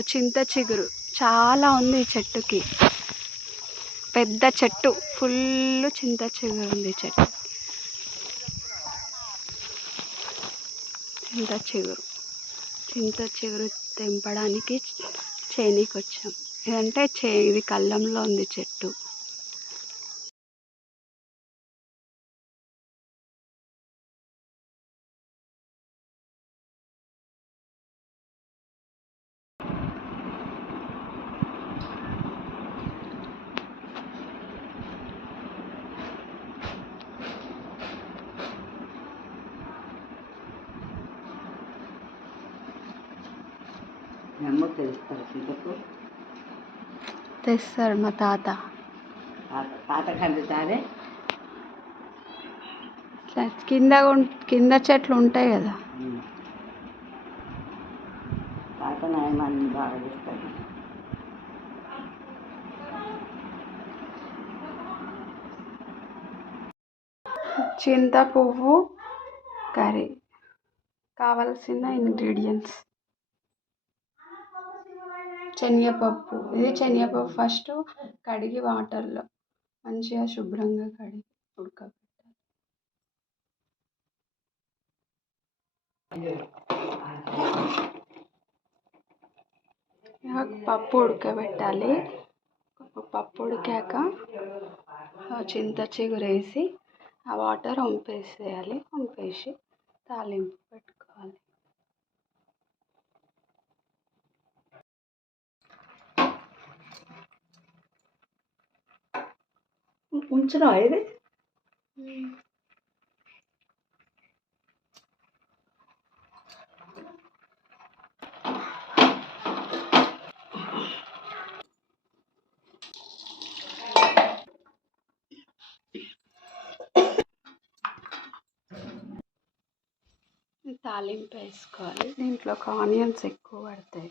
చింత చిగురు. చాలా ఉంది ఈ చెట్టుకి. పెద్ద చెట్టు. ఫుల్ చింత చిగురు ఉంది ఈ చెట్టు. చింత చిగురు. చింత చిగురు తెంపడానికి చేనికి వచ్చాం. ఇదంటే చే ఇది కళ్ళంలో ఉంది చెట్టు. మీ అమ్మ తెలుస్తారు చింతకు తెస్తారు మా తాత తాత తాత కందుతారే కింద కింద చెట్లు ఉంటాయి కదా తాత నాయమాన్ని బాగా చేస్తారు చింత పువ్వు కర్రీ కావలసిన ఇంగ్రీడియంట్స్ శనగపప్పు. ఇది శనగపప్పు ఫస్ట్ కడిగి వాటర్లో మంచిగా శుభ్రంగా కడిగి ఉడకబెట్టాలి. పప్పు ఉడకబెట్టాలి. పప్పు ఉడికాక చింత చిగురేసి ఆ వాటర్ వంపేసేయాలి. వంపేసి తాలింపు ఉంచురా ఇది? తాలింపు వేసుకోవాలి. దీంట్లో ఒక ఆనియన్స్ ఎక్కువ పడతాయి.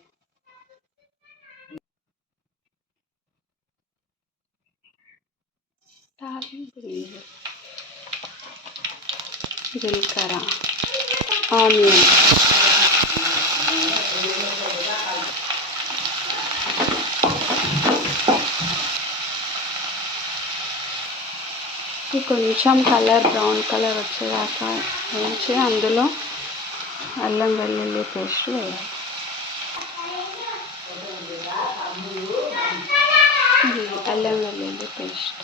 తాలింపు గింజలు జీలకర్ర ఆనియన్ ఇది కొంచెం కలర్ బ్రౌన్ కలర్ వచ్చేదాకా వేయించి అందులో అల్లం వెల్లుల్లి పేస్ట్ వేయాలి అల్లం వెల్లుల్లి పేస్ట్.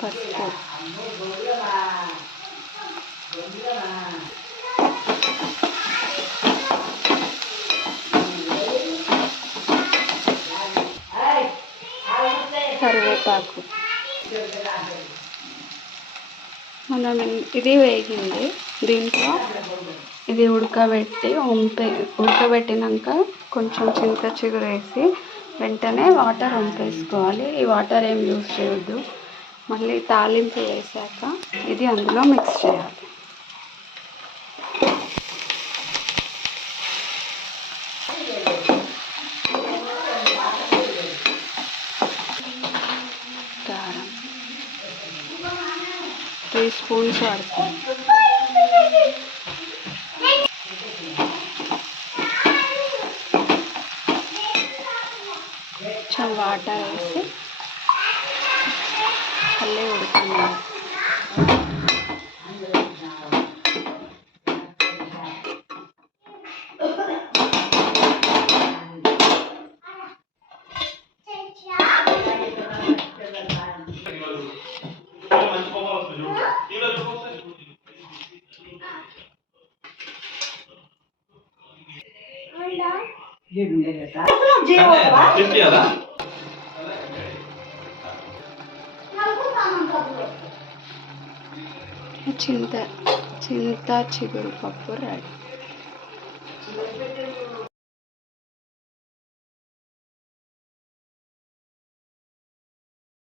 పసుపు. కరివేపాకు. మనం ఇది వేగింది. దీంట్లో ఇది ఉడకబెట్టి వంపే ఉడకబెట్టినాక కొంచెం చింత చిగురేసి వెంటనే వాటర్ వంపేసుకోవాలి. ఈ వాటర్ ఏం యూస్ చేయొద్దు. మళ్ళీ తాలింపు వేసాక ఇది అందులో మిక్స్ చేయాలి. కారం. త్రీ స్పూన్స్ వాడతాం కొంచెం వాటర్ వేసి మళ్ళీ ఉడుకున్నాం జీడు ఉండే కదా చెప్పారా చింత చింత చిగురు పప్పు రెడీ.